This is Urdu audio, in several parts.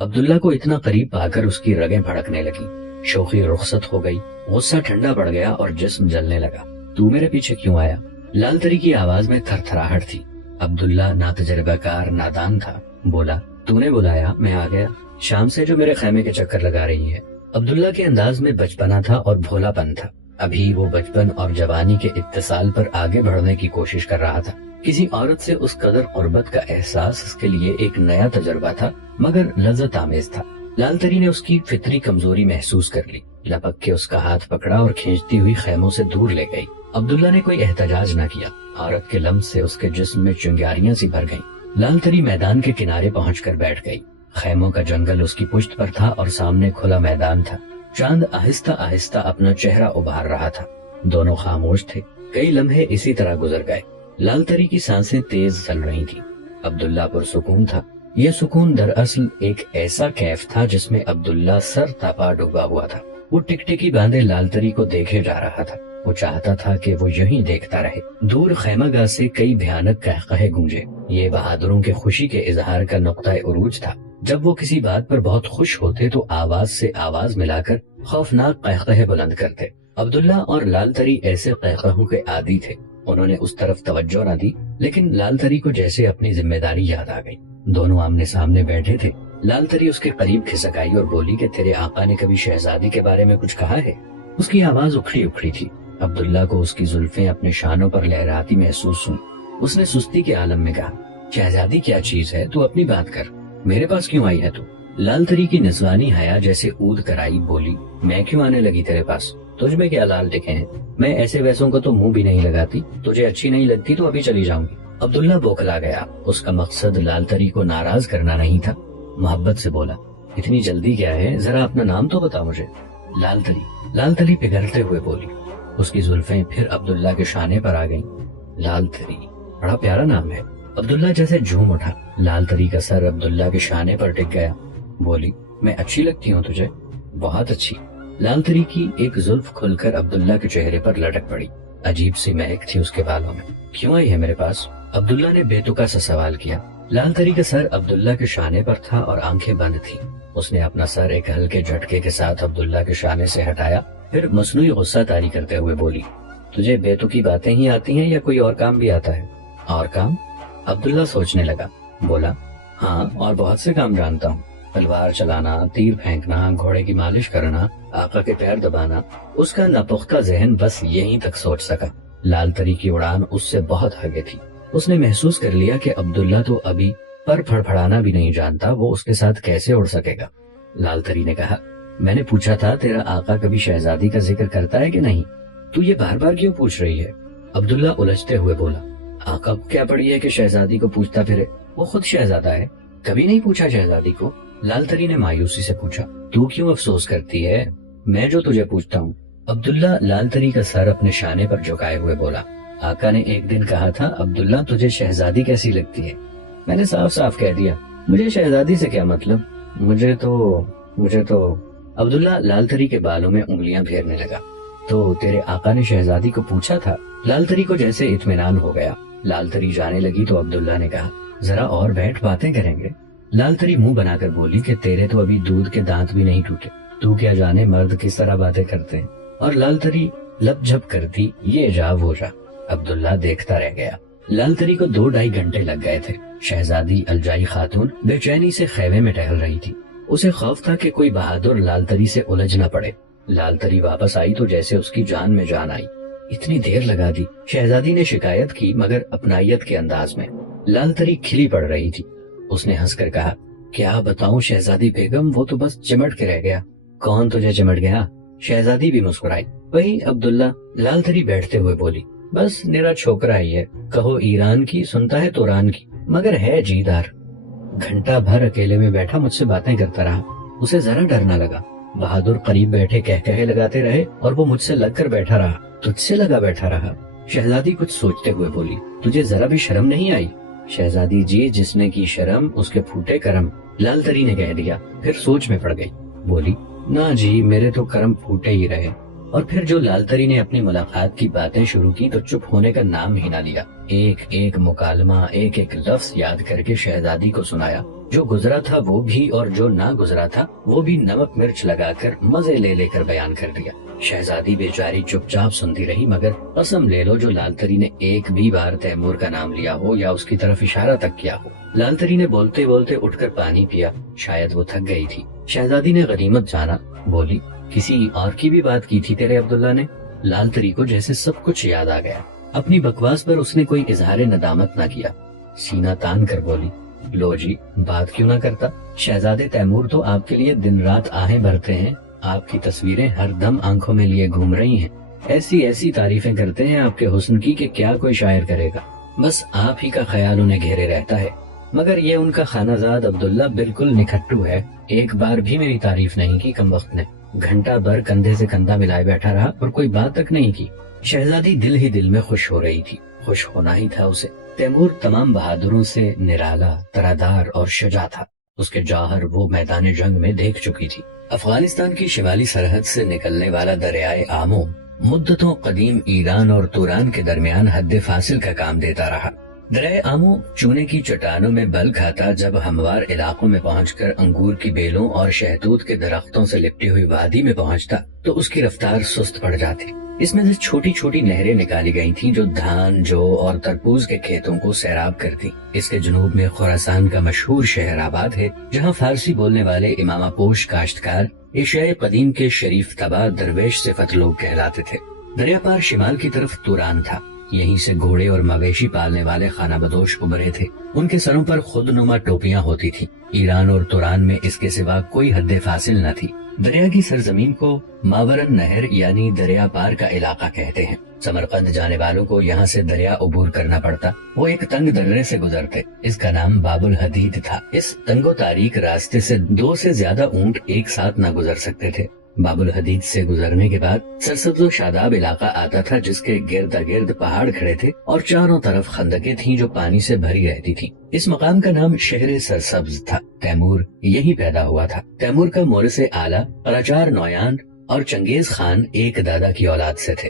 عبداللہ کو اتنا قریب پا کر اس کی رگیں بھڑکنے لگی، شوخی رخصت ہو گئی، غصہ ٹھنڈا پڑ گیا اور جسم جلنے لگا۔ تو میرے پیچھے کیوں آیا؟ لال تری کی آواز میں تھر تھراہٹ تھی۔ عبداللہ ناتجربہ کار نادان تھا، بولا تو نے بلایا، میں آ گیا، شام سے جو میرے خیمے کے چکر لگا رہی ہے۔ عبداللہ کے انداز میں بچپنا تھا اور بھولا پن تھا۔ ابھی وہ بچپن اور جوانی کے اتصال پر آگے بڑھنے کی کوشش کر رہا تھا۔ کسی عورت سے اس قدر قربت کا احساس اس کے لیے ایک نیا تجربہ تھا، مگر لذت آمیز تھا۔ لال تری نے اس کی فطری کمزوری محسوس کر لی، لپک کے اس کا ہاتھ پکڑا اور کھینچتی ہوئی خیموں سے دور لے گئی۔ عبداللہ نے کوئی احتجاج نہ کیا، عورت کے لمس سے اس کے جسم میں چنگاریاں سی بھر گئیں۔ لال تری میدان کے کنارے پہنچ کر بیٹھ گئی۔ خیموں کا جنگل اس کی پشت پر تھا اور سامنے کھلا میدان تھا۔ چاند آہستہ آہستہ اپنا چہرہ ابھار رہا تھا۔ دونوں خاموش تھے۔ کئی لمحے اسی طرح گزر گئے۔ لال تری کی سانسیں تیز چل رہی تھیں۔ عبداللہ پرسکون تھا۔ یہ سکون دراصل ایک ایسا کیف تھا جس میں عبداللہ سر تاپا ڈوبا ہوا تھا۔ وہ ٹکٹکی باندھے لال تری کو دیکھے جا رہا تھا۔ وہ چاہتا تھا کہ وہ یہیں دیکھتا رہے۔ دور خیمہ گاہ سے کئی بھیانک قہقہے گونجے۔ یہ بہادروں کے خوشی کے اظہار کا نقطہ عروج تھا۔ جب وہ کسی بات پر بہت خوش ہوتے تو آواز سے آواز ملا کر خوفناک قہقہے بلند کرتے۔ عبداللہ اور لال تری ایسے قہقہوں کے عادی تھے۔ انہوں نے اس طرف توجہ نہ دی، لیکن لال تری کو جیسے اپنی ذمہ داری یاد آ گئی۔ دونوں آمنے سامنے بیٹھے تھے۔ لال تری اس کے قریب کھسک آئی اور بولی کہ تیرے آقا نے کبھی شہزادی کے بارے میں کچھ کہا ہے؟ اس کی آواز اکھڑی اکھڑی تھی۔ عبداللہ کو اس کی زلفیں اپنے شانوں پر لہراتی محسوس ہوئی۔ اس نے سستی کے عالم میں کہا، شہزادی کیا چیز ہے؟ تو اپنی بات کر، میرے پاس کیوں آئی ہے تو؟ لال تری کی نسوانی حیا جیسے اود کرائی بولی، میں کیوں آنے لگی تیرے پاس؟ تجھ میں کیا لال ٹکے ہیں؟ میں ایسے ویسوں کو تو منہ بھی نہیں لگاتی، تجھے اچھی نہیں لگتی تو ابھی چلی جاؤں گی۔ عبداللہ بوکھلا گیا۔ اس کا مقصد لال تری کو ناراض کرنا نہیں تھا۔ محبت سے بولا، اتنی جلدی کیا ہے؟ ذرا اپنا نام تو بتا مجھے۔ لال تری پگھلتے ہوئے بولی۔ اس کی زلفیں پھر عبداللہ کے شانے پر آ گئیں۔ لال تری، بڑا پیارا نام ہے۔ عبداللہ جیسے جھوم اٹھا۔ لال تری کا سر عبداللہ کے شانے پر ٹک گیا۔ بولی، میں اچھی لگتی ہوں تجھے؟ بہت اچھی۔ لال تری کی ایک زلف کھل کر عبداللہ کے چہرے پر لٹک پڑی۔ عجیب سی مہک تھی اس کے بالوں میں۔ کیوں آئی ہے میرے پاس؟ عبداللہ نے بے تکا سا سوال کیا۔ لال تری کا سر عبداللہ کے شانے پر تھا اور آنکھیں بند تھیں۔ اس نے اپنا سر ایک ہلکے جھٹکے کے ساتھ عبداللہ کے شانے سے ہٹایا، پھر مصنوعی غصہ طاری کرتے ہوئے بولی، تجھے بے تکی باتیں ہی آتی ہیں یا کوئی اور کام بھی آتا ہے؟ اور کام؟ عبداللہ سوچنے لگا، بولا، ہاں اور بہت سے کام جانتا ہوں، تلوار چلانا، تیر پھینکنا، گھوڑے کی مالش کرنا، آقا کے پیر دبانا۔ اس کا ناپختہ ذہن بس یہیں تک سوچ سکا۔ لال تری کی اڑان اس سے بہت آگے تھی۔ اس نے محسوس کر لیا کہ عبداللہ تو ابھی پر پھڑپھڑانا بھی نہیں جانتا، وہ اس کے ساتھ کیسے اڑ سکے گا۔ لال تری نے کہا، میں نے پوچھا تھا تیرا آقا کبھی شہزادی کا ذکر کرتا ہے کہ نہیں؟ تو یہ بار بار کیوں پوچھ رہی ہے؟ عبداللہ الجھتے ہوئے بولا، آقا کو کیا پڑی ہے کہ شہزادی کو پوچھتا پھرے؟ وہ خود شہزادہ ہے، کبھی نہیں پوچھا شہزادی کو۔ لال تری نے مایوسی سے پوچھا، تو کیوں افسوس کرتی ہے؟ میں جو تجھے پوچھتا ہوں۔ عبداللہ لال تری کا سر اپنے شانے پر جھکائے ہوئے بولا، آقا نے ایک دن کہا تھا، عبداللہ تجھے شہزادی کیسی لگتی ہے؟ میں نے صاف صاف کہہ دیا، مجھے شہزادی سے کیا مطلب، مجھے تو عبداللہ لال تری کے بالوں میں انگلیاں پھیرنے لگا۔ تو تیرے آقا نے شہزادی کو پوچھا تھا؟ لال تری کو جیسے اطمینان ہو گیا۔ لال تری جانے لگی تو عبداللہ نے کہا، ذرا اور بیٹھ باتیں کریں گے۔ لال تری منہ بنا کر بولی کہ تیرے تو ابھی دودھ کے دانت بھی نہیں ٹوٹے، تو کیا جانے مرد کس طرح باتیں کرتے ہیں۔ اور لال تری لپ جھپ کرتی، یہ عجاب ہو جا۔ عبداللہ دیکھتا رہ گیا۔ لال تری کو 2-2.5 گھنٹے لگ گئے تھے۔ شہزادی الجائی خاتون بے چینی سے خیمے میں ٹہل رہی تھی۔ اسے خوف تھا کہ کوئی بہادر لال تری سے الجھ نہ پڑے۔ لال تری واپس آئی تو جیسے اس کی جان میں جان آئی۔ اتنی دیر لگا دی، شہزادی نے شکایت کی، مگر اپنائیت کے انداز میں۔ لال تری کھلی پڑ رہی تھی۔ اس نے ہنس کر کہا، کیا بتاؤں شہزادی بیگم، وہ تو بس چمٹ کے رہ گیا۔ کون تجھے چمٹ گیا؟ شہزادی بھی مسکرائی۔ وہی عبداللہ۔ لال تری بیٹھتے ہوئے بولی، بس میرا چھوکرا ہی ہے، کہو ایران کی، سنتا ہے توران کی، مگر ہے جیدار۔ گھنٹہ بھر اکیلے میں بیٹھا مجھ سے باتیں کرتا رہا۔ اسے ذرا ڈر نہ لگا۔ بہادر قریب بیٹھے کہے لگاتے رہے اور وہ مجھ سے لگ کر بیٹھا رہا، تجھ سے لگا بیٹھا رہا۔ شہزادی کچھ سوچتے ہوئے بولی، تجھے ذرا بھی شرم نہیں آئی؟ شہزادی جی، جس نے کی شرم اس کے پھوٹے کرم، لال تری نے کہہ دیا، پھر سوچ میں پڑ گئی۔ بولی، نہ جی، میرے تو کرم پھوٹے ہی رہے۔ اور پھر جو لال تری نے اپنی ملاقات کی باتیں شروع کی تو چپ ہونے کا نام ہی نہ لیا۔ ایک ایک مکالمہ، ایک ایک لفظ یاد کر کے شہزادی کو سنایا۔ جو گزرا تھا وہ بھی اور جو نہ گزرا تھا وہ بھی نمک مرچ لگا کر مزے لے کر بیان کر دیا۔ شہزادی بیچاری چپ چاپ سنتی رہی، مگر قسم لے لو جو لال تری نے ایک بھی بار تیمور کا نام لیا ہو یا اس کی طرف اشارہ تک کیا ہو۔ لال تری نے بولتے بولتے اٹھ کر پانی پیا، شاید وہ تھک گئی تھی۔ شہزادی نے غنیمت جانا، بولی کسی اور کی بھی بات کی تھی تیرے عبداللہ نے؟ لال تری کو جیسے سب کچھ یاد آ گیا۔ اپنی بکواس پر اس نے کوئی اظہار ندامت نہ کیا، سینہ تان کر بولی لو جی، بات کیوں نہ کرتا؟ شہزادے تیمور تو آپ کے لیے دن رات آہیں بھرتے ہیں، آپ کی تصویریں ہر دم آنکھوں میں لیے گھوم رہی ہیں، ایسی تعریفیں کرتے ہیں آپ کے حسن کی کہ کیا کوئی شاعر کرے گا، بس آپ ہی کا خیال انہیں گھیرے رہتا ہے۔ مگر یہ ان کا خانہ زاد عبداللہ بالکل نکھٹو ہے، ایک بار بھی میری تعریف نہیں کی کم وقت نے، گھنٹہ بھر کندھے سے کندھا ملائے بیٹھا رہا اور کوئی بات تک نہیں کی۔ شہزادی دل ہی دل میں خوش ہو رہی تھی، خوش ہونا ہی تھا اسے۔ تیمور تمام بہادروں سے نرالا، ترادار اور شجاع تھا، اس کے جوہر وہ میدان جنگ میں دیکھ چکی تھی۔ افغانستان کی شمالی سرحد سے نکلنے والا دریائے آمو مدتوں قدیم ایران اور توران کے درمیان حد فاصل کا کام دیتا رہا۔ دریائے آمو چونے کی چٹانوں میں بل کھاتا، جب ہموار علاقوں میں پہنچ کر انگور کی بیلوں اور شہتوت کے درختوں سے لپٹی ہوئی وادی میں پہنچتا تو اس کی رفتار سست پڑ جاتی۔ اس میں سے چھوٹی چھوٹی نہریں نکالی گئی تھیں جو دھان، جو اور تربوز کے کھیتوں کو سیراب کرتی۔ اس کے جنوب میں خراسان کا مشہور شہر آباد ہے، جہاں فارسی بولنے والے امامہ پوش کاشتکار ایشیائے قدیم کے شریف طبع درویش صفت لوگ کہلاتے تھے۔ دریا پار شمال کی طرف توران تھا، یہیں سے گھوڑے اور مویشی پالنے والے خانہ بدوش ابھرے تھے، ان کے سروں پر خود نما ٹوپیاں ہوتی تھی۔ ایران اور توران میں اس کے سوا کوئی حد فاصل نہ تھی۔ دریا کی سرزمین کو ماورن نہر یعنی دریا پار کا علاقہ کہتے ہیں۔ سمرقند جانے والوں کو یہاں سے دریا عبور کرنا پڑتا، وہ ایک تنگ درے سے گزرتے، اس کا نام باب الحدید تھا۔ اس تنگ و تاریک راستے سے 2 سے زیادہ اونٹ ایک ساتھ نہ گزر سکتے تھے۔ باب الحدید سے گزرنے کے بعد سرسبز و شاداب علاقہ آتا تھا، جس کے گرد گرد پہاڑ کھڑے تھے اور چاروں طرف خندقیں تھیں جو پانی سے بھری رہتی تھیں۔ اس مقام کا نام شہر سرسبز تھا۔ تیمور یہی پیدا ہوا تھا۔ تیمور کا مورث اعلیٰ قراچار نویان اور چنگیز خان ایک دادا کی اولاد سے تھے۔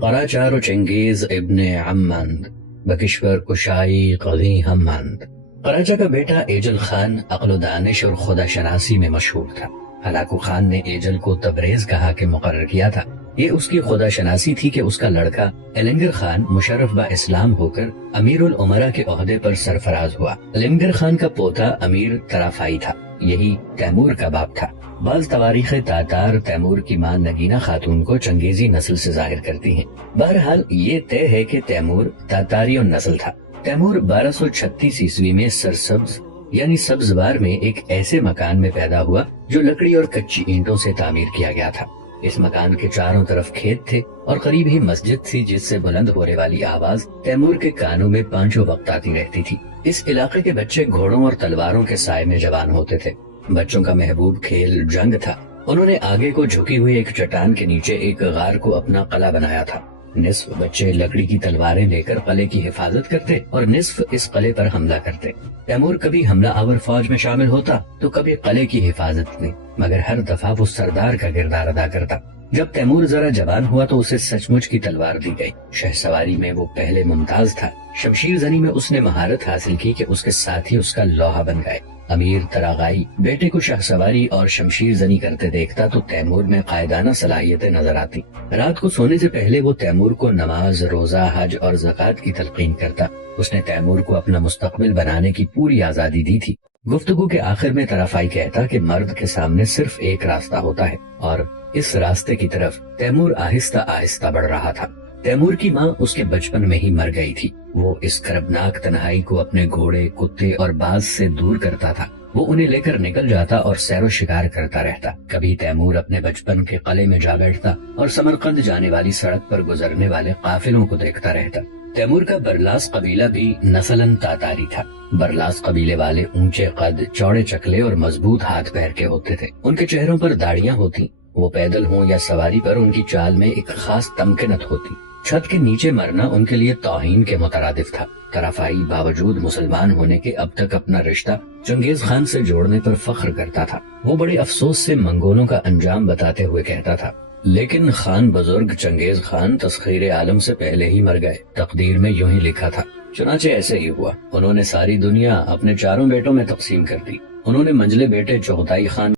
قراچار و چنگیز ابن عمند بکشور کشائی قضی ہمند۔ قراچا کا بیٹا ایجل خان عقل و دانش اور خدا شناسی میں مشہور تھا۔ ہلاکو خان نے ایجل کو تبریز کہا کہ مقرر کیا تھا۔ یہ اس کی خدا شناسی تھی کہ اس کا لڑکا علمگر خان مشرف با اسلام ہو کر امیر العمرا کے عہدے پر سرفراز ہوا۔ علمگر خان کا پوتا امیر طرافائی تھا، یہی تیمور کا باپ تھا۔ بعض تواریخ تاتار تیمور کی ماں نگینہ خاتون کو چنگیزی نسل سے ظاہر کرتی ہیں۔ بہرحال یہ طے ہے کہ تیمور تاتاریوں نسل تھا۔ تیمور 1236 عیسوی میں سرسبز یعنی سبزوار میں ایک ایسے مکان میں پیدا ہوا جو لکڑی اور کچی اینٹوں سے تعمیر کیا گیا تھا۔ اس مکان کے چاروں طرف کھیت تھے اور قریب ہی مسجد تھی، جس سے بلند ہونے والی آواز تیمور کے کانوں میں پانچوں وقت آتی رہتی تھی۔ اس علاقے کے بچے گھوڑوں اور تلواروں کے سائے میں جوان ہوتے تھے۔ بچوں کا محبوب کھیل جنگ تھا۔ انہوں نے آگے کو جھکی ہوئی ایک چٹان کے نیچے ایک غار کو اپنا قلعہ بنایا تھا۔ نصف بچے لکڑی کی تلواریں لے کر قلعے کی حفاظت کرتے اور نصف اس قلعے پر حملہ کرتے۔ تیمور کبھی حملہ آور فوج میں شامل ہوتا تو کبھی قلعے کی حفاظت میں، مگر ہر دفعہ وہ سردار کا کردار ادا کرتا۔ جب تیمور ذرا جوان ہوا تو اسے سچ مچ کی تلوار دی گئی۔ شہ سواری میں وہ پہلے ممتاز تھا۔ شمشیر زنی میں اس نے مہارت حاصل کی کہ اس کے ساتھی اس کا لوہا بن گئے۔ امیر طراغائی بیٹے کو شہ سواری اور شمشیر زنی کرتے دیکھتا تو تیمور میں قائدانہ صلاحیتیں نظر آتی۔ رات کو سونے سے پہلے وہ تیمور کو نماز، روزہ، حج اور زکوٰۃ کی تلقین کرتا۔ اس نے تیمور کو اپنا مستقبل بنانے کی پوری آزادی دی تھی۔ گفتگو کے آخر میں طرافائی کہتا کہ مرد کے سامنے صرف ایک راستہ ہوتا ہے، اور اس راستے کی طرف تیمور آہستہ آہستہ بڑھ رہا تھا۔ تیمور کی ماں اس کے بچپن میں ہی مر گئی تھی۔ وہ اس کربناک تنہائی کو اپنے گھوڑے، کتے اور باز سے دور کرتا تھا۔ وہ انہیں لے کر نکل جاتا اور سیر و شکار کرتا رہتا۔ کبھی تیمور اپنے بچپن کے قلعے میں جا بیٹھتا اور سمرقند جانے والی سڑک پر گزرنے والے قافلوں کو دیکھتا رہتا۔ تیمور کا برلاس قبیلہ بھی نسلاً تاتاری تھا۔ برلاس قبیلے والے اونچے قد، چوڑے چکلے اور مضبوط ہاتھ پیر کے ہوتے تھے۔ ان کے چہروں پر داڑیاں ہوتی۔ وہ پیدل ہوں یا سواری پر، ان کی چال میں ایک خاص تمکنت ہوتی۔ چھت کے نیچے مرنا ان کے لیے توہین کے مترادف تھا۔ طرافائی باوجود مسلمان ہونے کے اب تک اپنا رشتہ چنگیز خان سے جوڑنے پر فخر کرتا تھا۔ وہ بڑے افسوس سے منگولوں کا انجام بتاتے ہوئے کہتا تھا، لیکن خان بزرگ چنگیز خان تسخیر عالم سے پہلے ہی مر گئے۔ تقدیر میں یوں ہی لکھا تھا، چنانچہ ایسے ہی ہوا، انہوں نے ساری دنیا اپنے چاروں بیٹوں میں تقسیم کر دی۔ انہوں نے منجلے بیٹے چغتائی خان